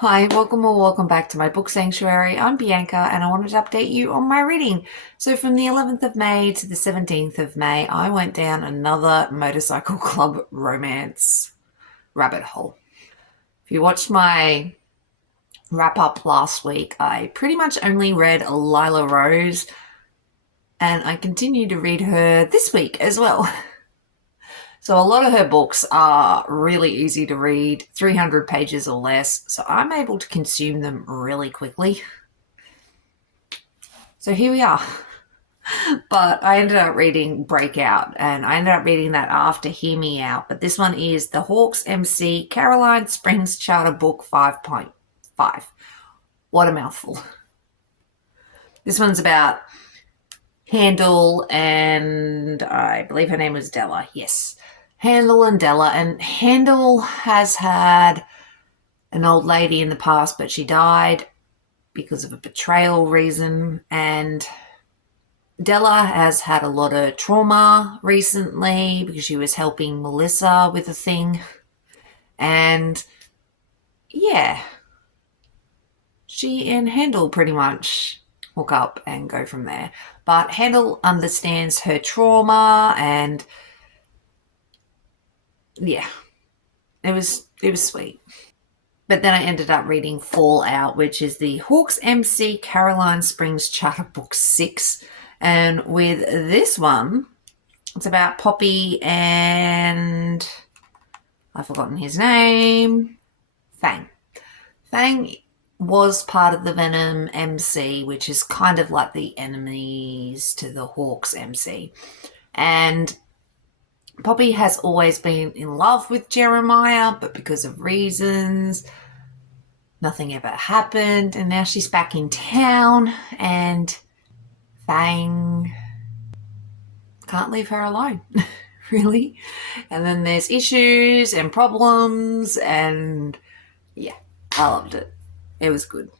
Hi, welcome or welcome back to my book sanctuary. I'm Bianca and I wanted to update you on my reading. So, from the 11th of May to the 17th of May, I went down another motorcycle club romance rabbit hole. If you watched my wrap up last week, I pretty much only read Lila Rose and I continue to read her this week as well. So a lot of her books are really easy to read, 300 pages or less, so I'm able to consume them really quickly. So here we are. But I ended up reading Breakout, and I ended up reading that after Hear Me Out. But this one is the Hawkes MC Caroline Springs Charter Book 5.5. What a mouthful. This one's about Handel and I believe her name was Della. Yes. Handel and Della. And Handel has had an old lady in the past, but she died because of a betrayal reason. And Della has had a lot of trauma recently because she was helping Melissa with a thing. And yeah, she and Handel pretty much hook up and go from there. But Handel understands her trauma and yeah, it was sweet. But then I ended up reading Fallout, which is the Hawkes MC Caroline Springs Charter Book 6. And with this one, it's about Poppy and I've forgotten his name. Fang. Fang was part of the Venom MC, which is kind of like the enemies to the Hawkes MC. And Poppy has always been in love with Jeremiah, but because of reasons, nothing ever happened. And now she's back in town, and Fang can't leave her alone, really. And then there's issues and problems, and yeah, I loved it. It was good.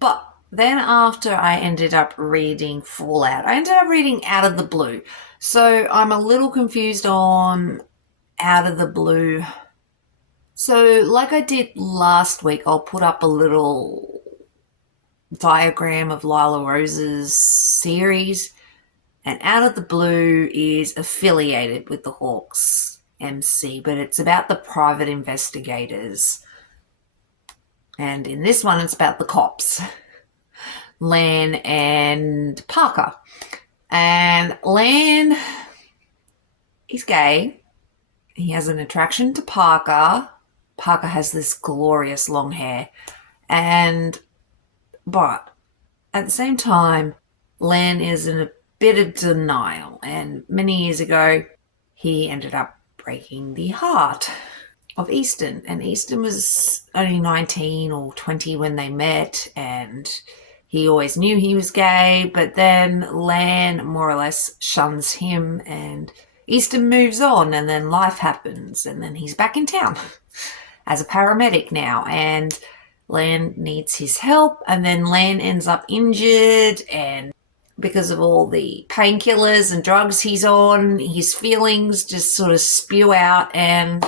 But then after I ended up reading Fallout, I ended up reading Out of the Blue. So I'm a little confused on Out of the Blue. So, like I did last week, I'll put up a little diagram of Lila Rose's series. And Out of the Blue is affiliated with the Hawkes MC, but it's about the private investigators. And in this one, it's about the cops, Lan and Parker. And Lan, he's gay. He has an attraction to Parker. Parker has this glorious long hair. But at the same time, Lan is in a bit of denial. And many years ago, he ended up breaking the heart of Easton. And Easton was only 19 or 20 when they met. And he always knew he was gay. But then Lan more or less shuns him. And Easton moves on. And then life happens. And then he's back in town as a paramedic now. And Lan needs his help, and then Lan ends up injured, and because of all the painkillers and drugs he's on, his feelings just sort of spew out, and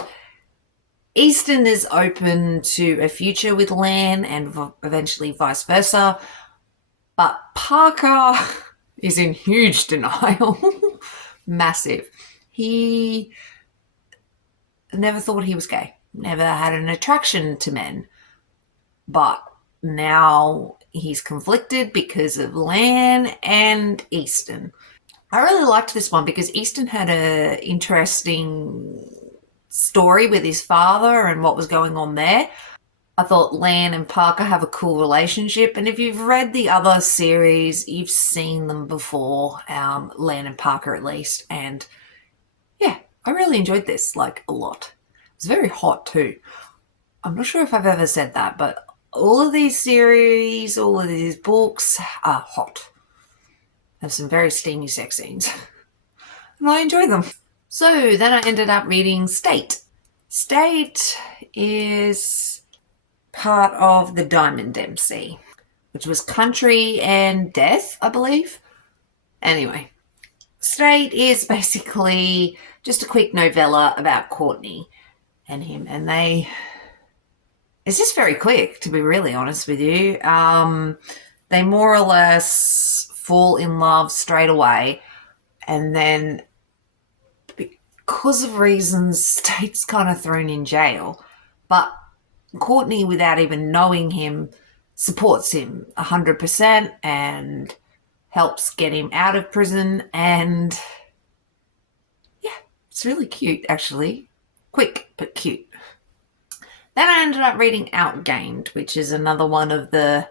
Easton is open to a future with Lan and eventually vice versa, but Parker is in huge denial. Massive. He never thought he was gay, never had an attraction to men. But now he's conflicted because of Lan and Easton. I really liked this one because Easton had an interesting story with his father and what was going on there. I thought Lan and Parker have a cool relationship. And if you've read the other series, you've seen them before, Lan and Parker at least. And yeah, I really enjoyed this, like, a lot. It was very hot too. I'm not sure if I've ever said that, but all of these series, all of these books are hot. Have some very steamy sex scenes. And I enjoy them. So then I ended up reading State. State is part of the Diamond MC, which was Country and Death, I believe. Anyway, State is basically just a quick novella about Courtney and him, and they it's just very quick, to be really honest with you. They more or less fall in love straight away, and then because of reasons, Tate's kind of thrown in jail. But Courtney, without even knowing him, supports him 100% and helps get him out of prison. And yeah, it's really cute, actually. Quick, but cute. Then I ended up reading Outgamed, which is another one of the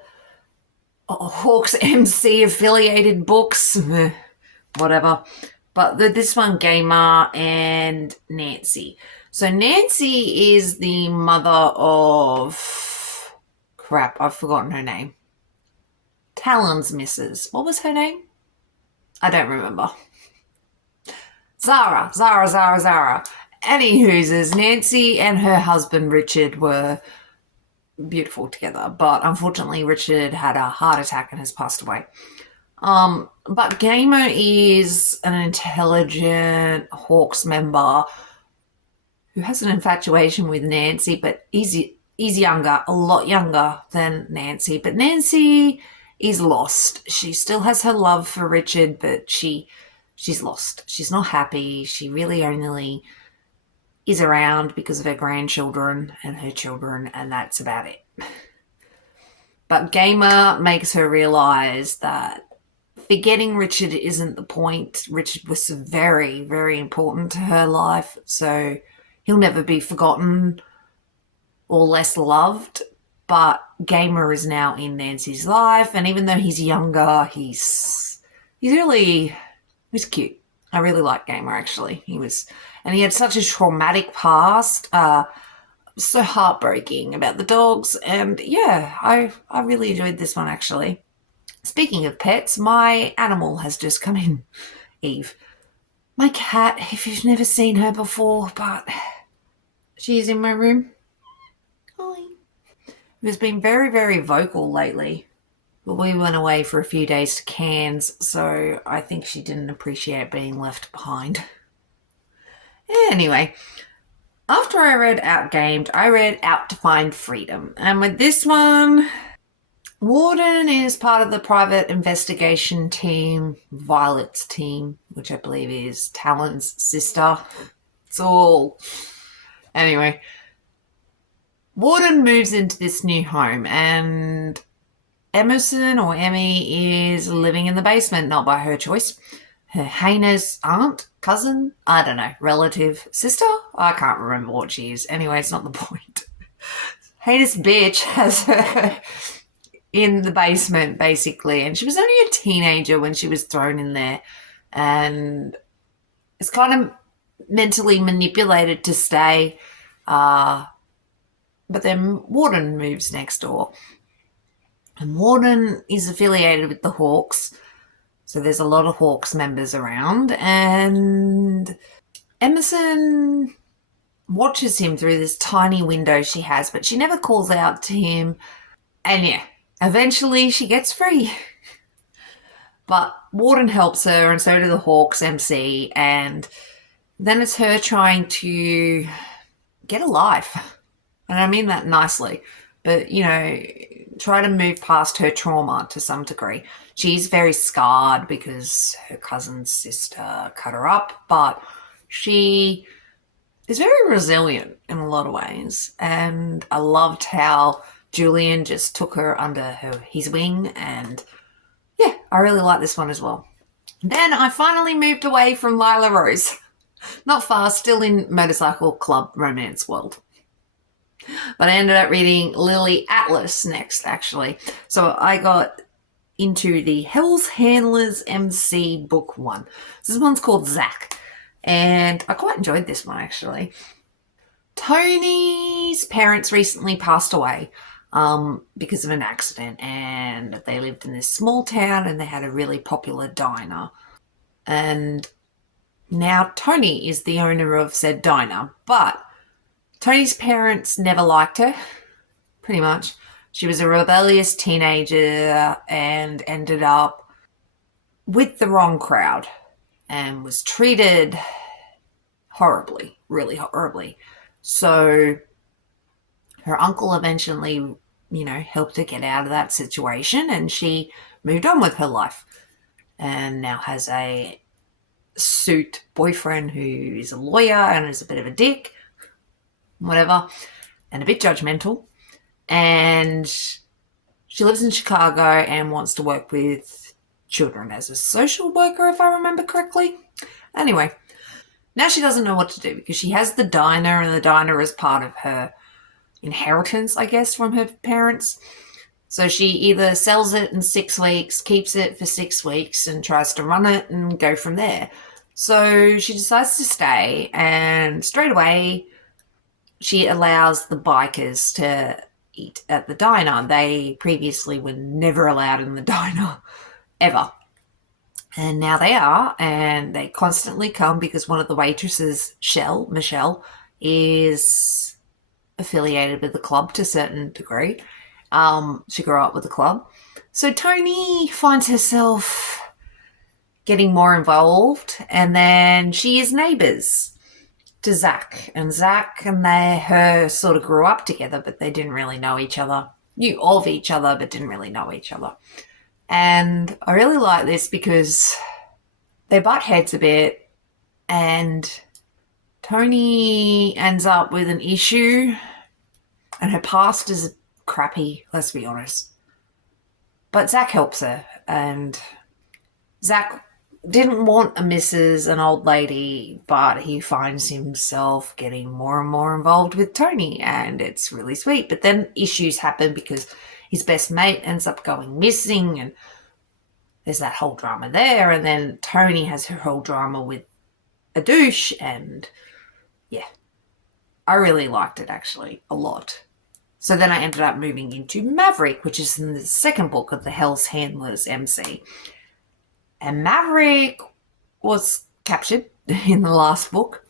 Hawks MC affiliated books. Whatever. But this one, Gamer and Nancy. So Nancy is the mother of... Crap, I've forgotten her name. Talon's missus. What was her name? I don't remember. Zara. Anywho's, Nancy and her husband Richard were beautiful together, but unfortunately Richard had a heart attack and has passed away. But Gamer is an intelligent Hawks member who has an infatuation with Nancy, but he's younger, a lot younger than Nancy. But Nancy is lost. She still has her love for Richard, but she's lost. She's not happy. She really only is around because of her grandchildren and her children, and that's about it. But Gamer makes her realize that forgetting Richard isn't the point. Richard was very, very important to her life, so he'll never be forgotten or less loved. But Gamer is now in Nancy's life, and even though he's younger, he's cute. I really like Gamer, actually. He had such a traumatic past, so heartbreaking about the dogs, and yeah, I really enjoyed this one, actually. Speaking of pets, my animal has just come in, Eve. My cat, if you've never seen her before, but she's in my room. Hi. Who's been very, very vocal lately. But we went away for a few days to Cairns, so I think she didn't appreciate being left behind. Anyway, after I read Outgamed, I read Out to Find Freedom. And with this one, Warden is part of the private investigation team, Violet's team, which I believe is Talon's sister. It's all... Anyway, Warden moves into this new home, and Emerson, or Emmy, is living in the basement, not by her choice. Her heinous aunt, cousin, I don't know, relative, sister? I can't remember what she is. Anyway, it's not the point. Heinous bitch has her in the basement, basically, and she was only a teenager when she was thrown in there, and it's kind of mentally manipulated to stay, but then Warden moves next door, and Warden is affiliated with the Hawks, so there's a lot of Hawks members around, and Emerson watches him through this tiny window she has, but she never calls out to him, and yeah, eventually she gets free. But Warden helps her, and so do the Hawks MC, and then it's her trying to get a life. And I mean that nicely, but, try to move past her trauma to some degree. She's very scarred because her cousin's sister cut her up, but she is very resilient in a lot of ways. And I loved how Julian just took her under his wing, and yeah, I really like this one as well. Then I finally moved away from Lila Rose. Not far, still in Motorcycle Club romance world. But I ended up reading Lily Atlas next, actually. So I got into the Hell's Handlers MC book 1. This one's called Zach, and I quite enjoyed this one, actually. Tony's parents recently passed away because of an accident, and they lived in this small town, and they had a really popular diner. And now Tony is the owner of said diner, but Tony's parents never liked her, pretty much. She was a rebellious teenager and ended up with the wrong crowd and was treated horribly, really horribly. So her uncle eventually, helped her get out of that situation, and she moved on with her life and now has a suit boyfriend who is a lawyer and is a bit of a dick, whatever, and a bit judgmental. And she lives in Chicago and wants to work with children as a social worker, if I remember correctly. Anyway, now she doesn't know what to do because she has the diner, and the diner is part of her inheritance, I guess, from her parents. So she either sells it in 6 weeks, keeps it for 6 weeks, and tries to run it and go from there. So she decides to stay, and straight away she allows the bikers to eat at the diner. They previously were never allowed in the diner, ever. And now they are, and they constantly come because one of the waitresses, Michelle, is affiliated with the club to a certain degree. She grew up with the club. So Toni finds herself getting more involved, and then she is neighbours to Zach. And Zach and her sort of grew up together, but they didn't really know each other. Knew of each other, but didn't really know each other. And I really like this because they butt heads a bit, and Toni ends up with an issue, and her past is crappy, let's be honest. But Zach helps her, and Zach didn't want a missus, an old lady, but he finds himself getting more and more involved with Toni, and it's really sweet. But then issues happen because his best mate ends up going missing, and there's that whole drama there. And then Toni has her whole drama with a douche, and yeah, I really liked it actually a lot. So then I ended up moving into Maverick, which is in the second book of the Hell's Handlers MC. And Maverick was captured in the last book.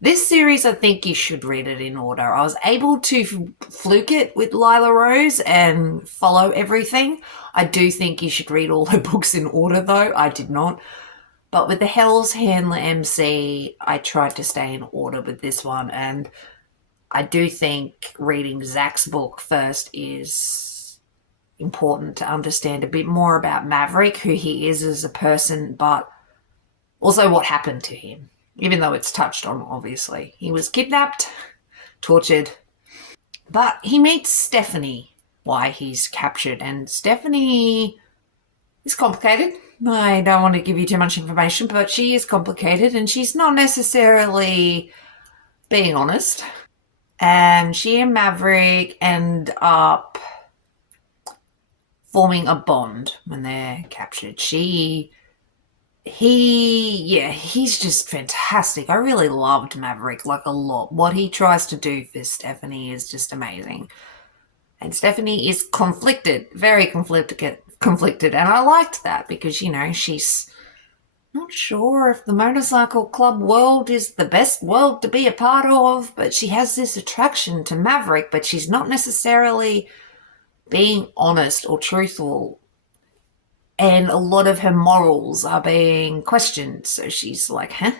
This series, I think you should read it in order. I was able to fluke it with Lila Rose and follow everything. I do think you should read all her books in order, though. I did not. But with the Hell's Handler MC, I tried to stay in order with this one. And I do think reading Zach's book first is important to understand a bit more about Maverick, who he is as a person, but also what happened to him, even though it's touched on, obviously. He was kidnapped, tortured, but he meets Stephanie, why he's captured, and Stephanie is complicated. I don't want to give you too much information, but she is complicated, and she's not necessarily being honest. And she and Maverick end up forming a bond when they're captured. He's just fantastic. I really loved Maverick, like a lot. What he tries to do for Stephanie is just amazing. And Stephanie is conflicted, very conflicted. And I liked that because, she's not sure if the motorcycle club world is the best world to be a part of, but she has this attraction to Maverick, but she's not necessarily being honest or truthful. And a lot of her morals are being questioned. So she's like, huh?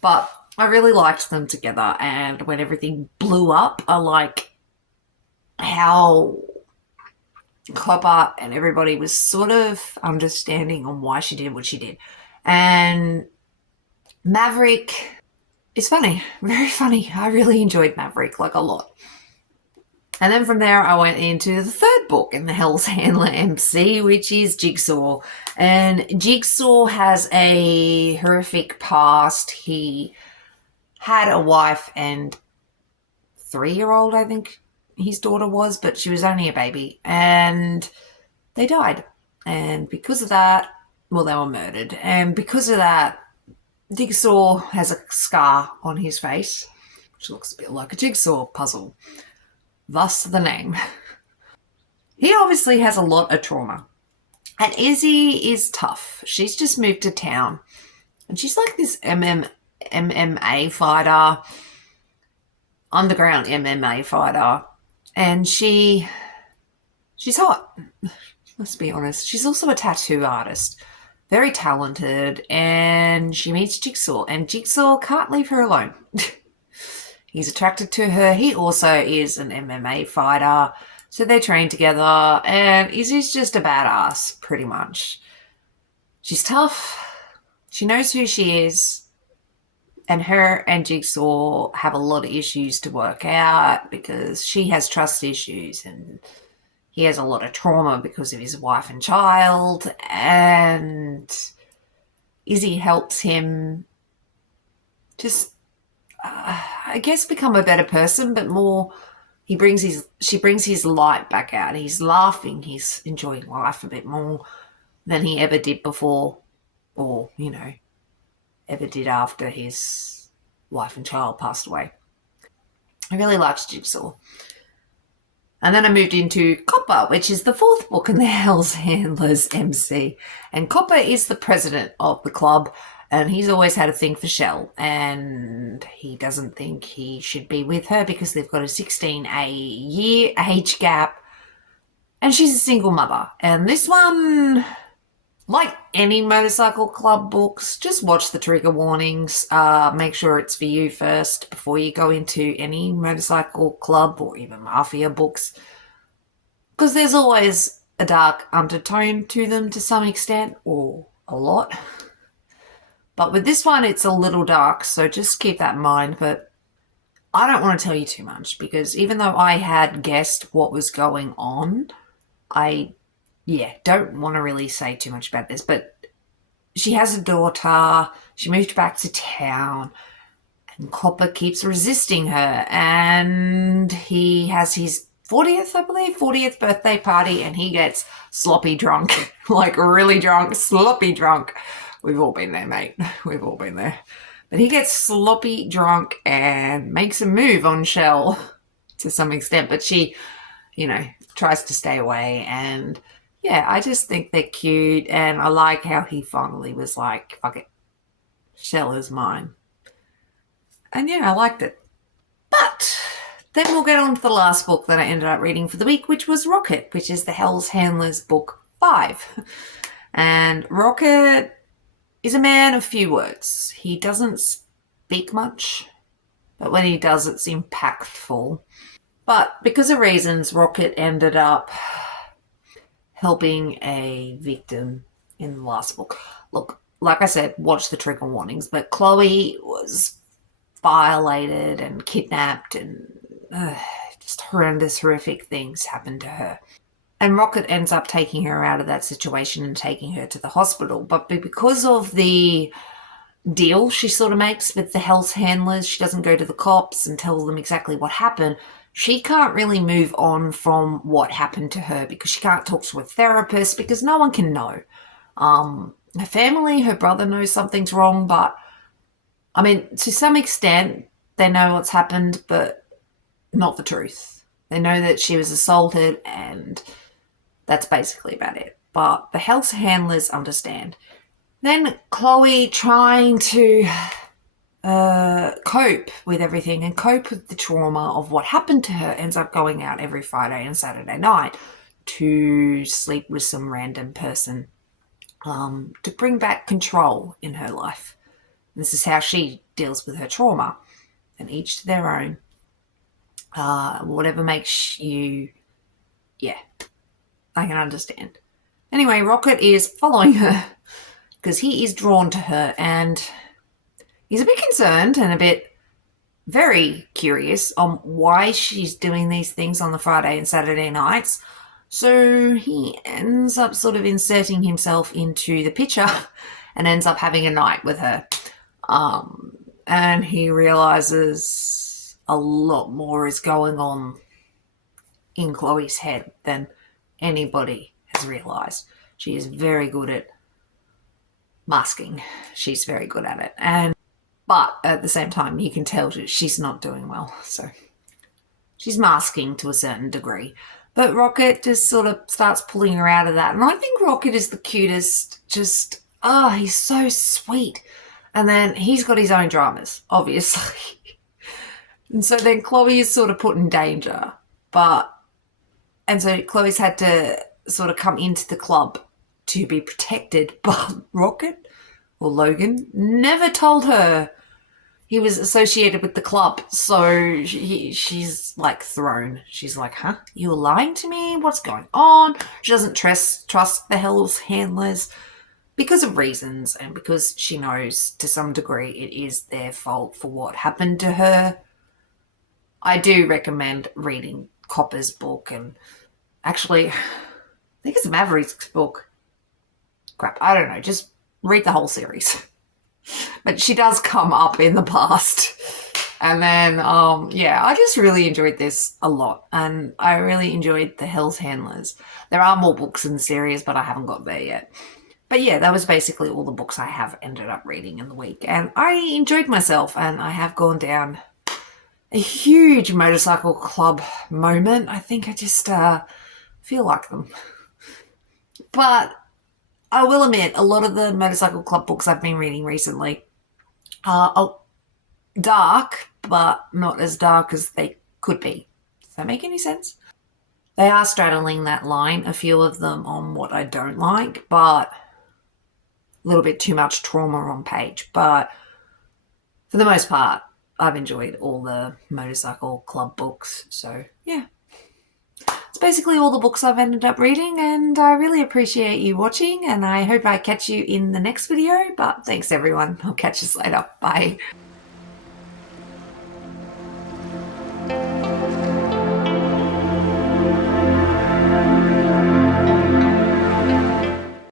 But I really liked them together. And when everything blew up, I like how Copper and everybody was sort of understanding on why she did what she did. And Maverick is funny, very funny. I really enjoyed Maverick, like a lot. And then from there, I went into the third book in the Hell's Handler MC, which is Jigsaw. And Jigsaw has a horrific past. He had a wife and 3-year-old, I think his daughter was, but she was only a baby. And they died. And because of that, they were murdered. And because of that, Jigsaw has a scar on his face, which looks a bit like a jigsaw puzzle. Thus the name. He obviously has a lot of trauma. And Izzy is tough. She's just moved to town. And she's like this MMA fighter, underground MMA fighter. And she's hot. Let's be honest. She's also a tattoo artist. Very talented. And she meets Jigsaw. And Jigsaw can't leave her alone. He's attracted to her. He also is an MMA fighter. So they train together, and Izzy's just a badass, pretty much. She's tough. She knows who she is. And her and Jigsaw have a lot of issues to work out because she has trust issues and he has a lot of trauma because of his wife and child. And Izzy helps him just, I guess, become a better person, but more she brings his light back out. He's laughing. He's enjoying life a bit more than he ever did before, or, ever did after his wife and child passed away. I really liked Jigsaw. And then I moved into Copper, which is the fourth book in the Hell's Handlers MC. And Copper is the president of the club, and he's always had a thing for Shell. And he doesn't think he should be with her because they've got a 16-year age gap. And she's a single mother. And this one, like any motorcycle club books, just watch the trigger warnings. Make sure it's for you first before you go into any motorcycle club or even mafia books. Because there's always a dark undertone to them to some extent, or a lot. But with this one, it's a little dark, so just keep that in mind. But I don't want to tell you too much because even though I had guessed what was going on, I don't want to really say too much about this, but she has a daughter. She moved back to town, and Copper keeps resisting her. And he has his 40th birthday party, and he gets sloppy drunk, like really drunk, sloppy drunk. We've all been there, mate. We've all been there. But he gets sloppy drunk and makes a move on Shell to some extent, but she, tries to stay away. And yeah, I just think they're cute, and I like how he finally was like, fuck it, Shell is mine. And yeah, I liked it. But then we'll get on to the last book that I ended up reading for the week, which was Rocket, which is the Hell's Handlers book 5. And Rocket is a man of few words. He doesn't speak much, but when he does, it's impactful. But because of reasons, Rocket ended up helping a victim in the last book. Look, like I said, watch the trigger warnings, but Chloe was violated and kidnapped, and just horrific things happened to her. And Rocket ends up taking her out of that situation and taking her to the hospital. But because of the deal she sort of makes with the Hell's Handlers, she doesn't go to the cops and tell them exactly what happened. She can't really move on from what happened to her because she can't talk to a therapist because no one can know. Her family, her brother knows something's wrong, but I mean, to some extent, they know what's happened, but not the truth. They know that she was assaulted, and that's basically about it. But the Hell's Handlers understand. Then Chloe, trying to cope with everything and cope with the trauma of what happened to her, ends up going out every Friday and Saturday night to sleep with some random person to bring back control in her life. This is how she deals with her trauma, and each to their own. Whatever makes you, I can understand. Anyway, Rocket is following her because he is drawn to her, and he's a bit concerned and a bit very curious on why she's doing these things on the Friday and Saturday nights. So he ends up sort of inserting himself into the picture and ends up having a night with her. And he realizes a lot more is going on in Chloe's head than anybody has realized. She is very good at masking. She's very good at it. But at the same time, you can tell she's not doing well. So she's masking to a certain degree. But Rocket just sort of starts pulling her out of that. And I think Rocket is the cutest. Just, he's so sweet. And then he's got his own dramas, obviously. And so then Chloe is sort of put in danger. And so Chloe's had to sort of come into the club to be protected. But Rocket, or Logan, never told her he was associated with the club, so she's like thrown. She's like, huh? You were lying to me? What's going on? She doesn't trust the Hell's Handlers because of reasons, and because she knows to some degree it is their fault for what happened to her. I do recommend reading Copper's book, and actually, I think it's Maverick's book. Crap, I don't know. Just read the whole series. But she does come up in the past. And then, yeah, I just really enjoyed this a lot. And I really enjoyed the Hell's Handlers. There are more books in the series, but I haven't got there yet. But yeah, that was basically all the books I have ended up reading in the week. And I enjoyed myself, and I have gone down a huge motorcycle club moment. I think I just feel like them. But I will admit, a lot of the motorcycle club books I've been reading recently are dark, but not as dark as they could be. Does that make any sense? They are straddling that line, a few of them, on what I don't like, but a little bit too much trauma on page. But for the most part, I've enjoyed all the motorcycle club books. So, yeah. It's basically all the books I've ended up reading, and I really appreciate you watching, and I hope I catch you in the next video. But thanks, everyone. I'll catch you later. Bye.